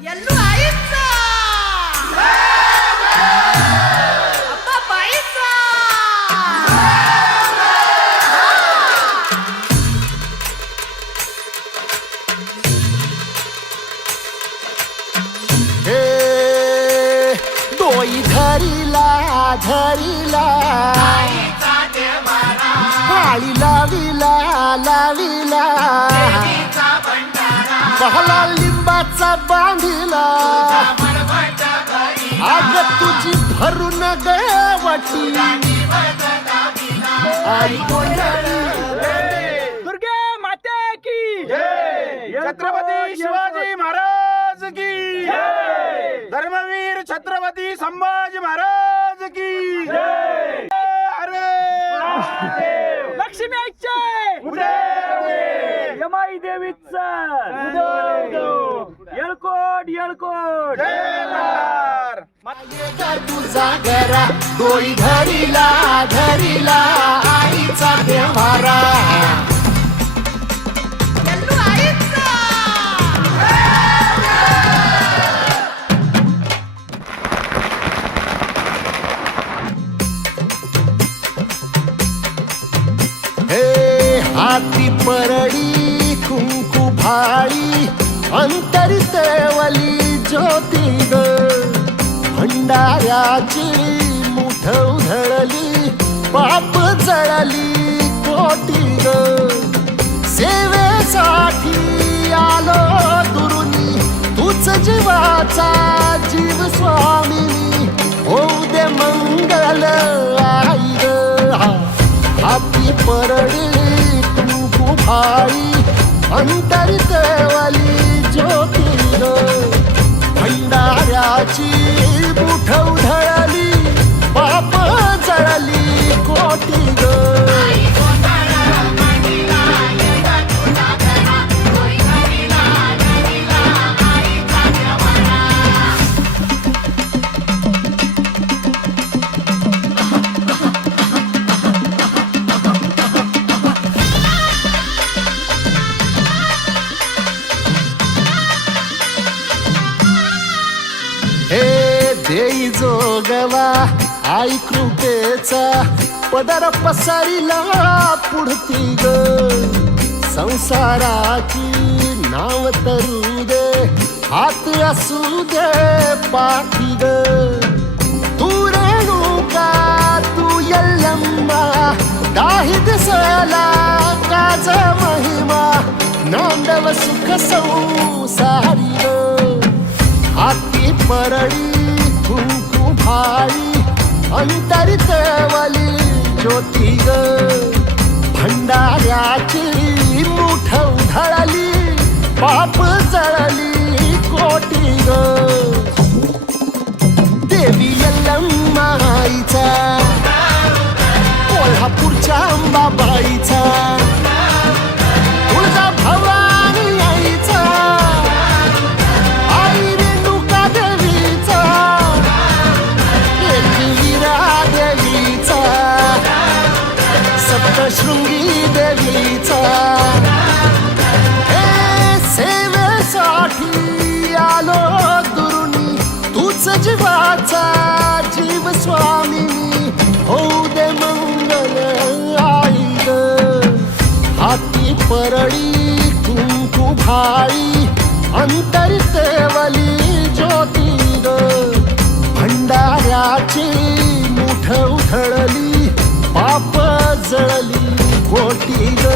ಎಲ್ಲೂ ಆಯ್ತ ಅಪ್ಪ ಬಾಯಿತ दोई धरिला धरिला पाळी लाविला लाविला पहला लिंबाचा बांधिला आग तुझी भरून गवटी आई दुर्गे माते की छत्रपती शिवाजी महाराज की धर्मवीर छत्रपती संभाजी महाराज की अरे लक्ष्मी आईचे यमाई देवीचा येळकोट येळकोट तुझा घरा डोई धरिला धरिला आईचा देवारा ಎಲ್ಲೂ ಆಯ್ತ हे हाती परडी कुंकू भाळी अंतरितवली ज्योती ग भंडाऱ्याची मुठ उधळली पाप जळली कोटी ग सेवेसाठी आलो दुरुनी तूच जीवाचा जीव स्वामिनी होऊ दे मंगल आई ग हाती परडी कुंकू भाळी अंतरितवली ज्योती ग भंडाऱ्याची मुठ उधळली पाप जळली कोटी ग हे देई जोगवा आई कृपेचा पदर पसरिला पुढती ग संसाराची नाव तरू दे हात असू दे पाठी ग तू रेणुका तू यल्लम्मा दाही दिसला काज महिमा नांदव सुख संसारी ग हाती परडी कुंकू भाळी अंतरितवली ज्योती ग भंडाऱ्याची मुठ उधळली पाप जळली कोटी ग देवी यल्लम्माईचा कोल्हापूरच्या अंबाबाईचा तुळजा भवानी आईचा आई रेणुका देवीचा एकविरा देवीचा सप्तशृंगी देवीचा हे सेवेसाठी आलो दुरुनी तूच जीवाचा जीव स्वामिनी होऊ दे मंगल आई ग हाती परडी कुंकू भाळी अंतरितवली ज्योती ग भंडाऱ्याची मुठ उधळली पाप जळली कोटी ग